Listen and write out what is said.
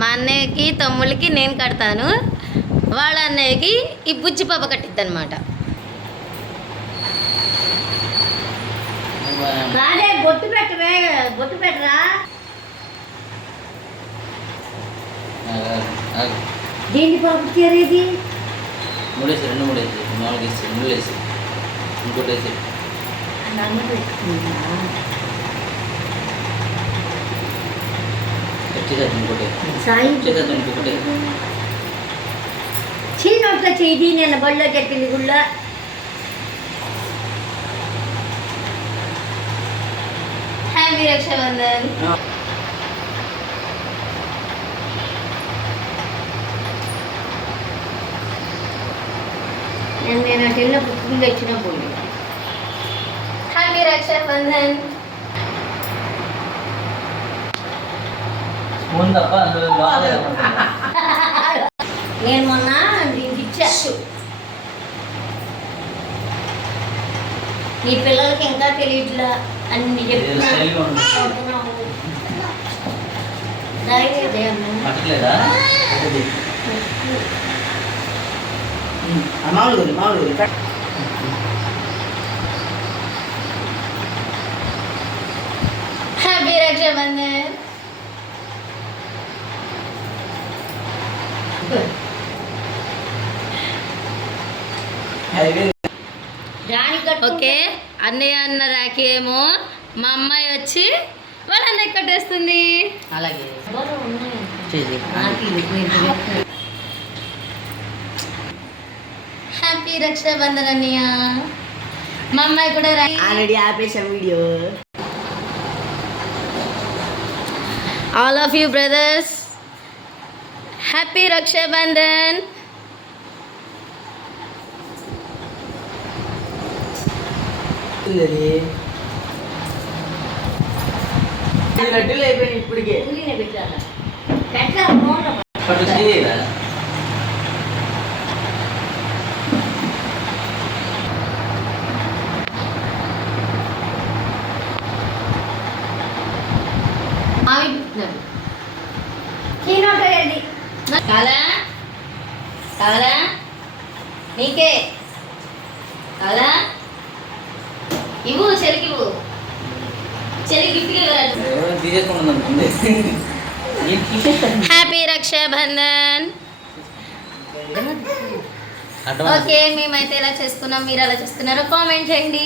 మా అన్నయ్యకి తమ్ముళ్ళకి నేను కడతాను, వాళ్ళ అన్నయ్యకి ఈ బుజ్జి పాప కట్టిద్ది అనమాట. బొట్టు పెట్టవే, బొట్టు పెట్టరా. దీన్ని పాప చేరేది మూడేసి, రెండు మూడేసి, నాలుగు వేసి, మూడు వేసి, ఇంకోటి వేసి ఇంకోటి ఇంకొకటి చీనోట్లో చేయి. నేను బడిలో చెప్పింది గుళ్ళో. హ్యాపీ రక్షాబంధన్. నేను అటెల్లో పుస్తకం తెచ్చినప్పుడు హ్యాపీ రక్షాబంధన్. నేను మొన్న దీనికి ఇచ్చా. నీ పిల్లలకి ఇంకా తెలియట్లా అన్ని చెప్తున్నావు. హ్యాపీ రక్షాబంధన్. ఓకే, అన్నయ్య అన్న రాఖీ ఏమో మా అమ్మాయి వచ్చి వాళ్ళ అన్నయ్య కట్టేస్తుంది. అలాగే హ్యాపీ రక్షాబంధన్ అన్నయ్య. మా అమ్మాయి కూడా ఆల్రెడీ ఆపేసాం video. All of you brothers, happy Rakshabandhan. లడ్డూలు అయిపోయినాయి ఇప్పటికే. కావాలా కావాలా నీకే కావాలా ఇవ్వు, చెలికి ఇవ్వు, చెలికి గిఫ్ట్. హ్యాపీ రక్షాబంధన్. ఓకే, మేమైతే ఎలా చేసుకున్నాం, మీరు ఎలా చేసుకున్నారో కామెంట్ చేయండి.